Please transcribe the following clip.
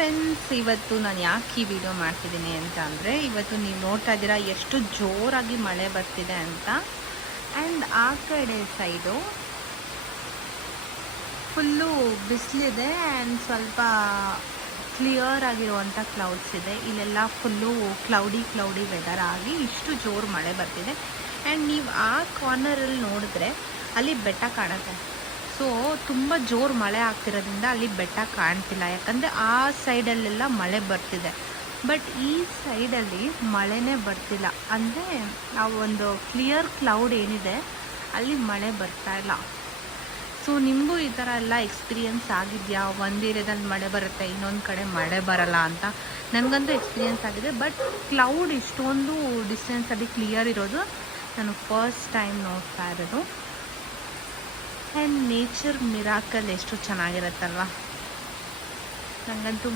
Friends, ಇವತ್ತು ನಾನು ಯಾಕೆ ಈ ವಿಡಿಯೋ ಮಾಡ್ತಿದ್ದೀನಿ ಅಂತ ಅಂದರೆ, ಇವತ್ತು ನೀವು ನೋಡ್ತಾ ಇದ್ದೀರಾ ಎಷ್ಟು ಜೋರಾಗಿ ಮಳೆ ಬರ್ತಿದೆ ಅಂತ. ಆ್ಯಂಡ್ ಆ ಕಡೆ ಸೈಡು ಫುಲ್ಲು ಬಿಸಿಲಿದೆ ಆ್ಯಂಡ್ ಸ್ವಲ್ಪ ಕ್ಲಿಯರ್ ಆಗಿರುವಂಥ ಕ್ಲೌಡ್ಸ್ ಇದೆ. ಇಲ್ಲೆಲ್ಲ ಫುಲ್ಲು ಕ್ಲೌಡಿ ವೆದರ್ ಆಗಿ ಇಷ್ಟು ಜೋರು ಮಳೆ ಬರ್ತಿದೆ. ಆ್ಯಂಡ್ ನೀವು ಆ ಕಾರ್ನರಲ್ಲಿ ನೋಡಿದ್ರೆ ಅಲ್ಲಿ ಬೆಟ್ಟ ಕಾಣುತ್ತೆ. ಸೊ ತುಂಬ ಜೋರು ಮಳೆ ಆಗ್ತಿರೋದ್ರಿಂದ ಅಲ್ಲಿ ಬೆಟ್ಟ ಕಾಣ್ತಿಲ್ಲ, ಯಾಕಂದರೆ ಆ ಸೈಡಲ್ಲೆಲ್ಲ ಮಳೆ ಬರ್ತಿದೆ. ಬಟ್ ಈ ಸೈಡಲ್ಲಿ ಮಳೆನೇ ಬರ್ತಿಲ್ಲ, ಅಂದರೆ ಆ ಒಂದು ಕ್ಲಿಯರ್ ಕ್ಲೌಡ್ ಏನಿದೆ ಅಲ್ಲಿ ಮಳೆ ಬರ್ತಾ ಇಲ್ಲ. ಸೊ ನಿಮಗೂ ಈ ಥರ ಎಲ್ಲ ಎಕ್ಸ್ಪೀರಿಯನ್ಸ್ ಆಗಿದೆಯಾ? ಒಂದು ಏರಿಯಾದಲ್ಲಿ ಮಳೆ ಬರುತ್ತೆ, ಇನ್ನೊಂದು ಕಡೆ ಮಳೆ ಬರಲ್ಲ ಅಂತ. ನನಗಂತೂ ಎಕ್ಸ್ಪೀರಿಯನ್ಸ್ ಆಗಿದೆ. ಬಟ್ ಕ್ಲೌಡ್ ಇಷ್ಟೊಂದು ಡಿಸ್ಟೆನ್ಸಲ್ಲಿ ಕ್ಲಿಯರ್ ಇರೋದು ನಾನು ಫಸ್ಟ್ ಟೈಮ್ ನೋಡ್ತಾ ಇರೋದು. ಆ್ಯಂಡ್ ನೇಚರ್ ಮಿರಾಕಲ್ ಎಷ್ಟು ಚೆನ್ನಾಗಿರುತ್ತಲ್ವ. ನನಗಂತೂ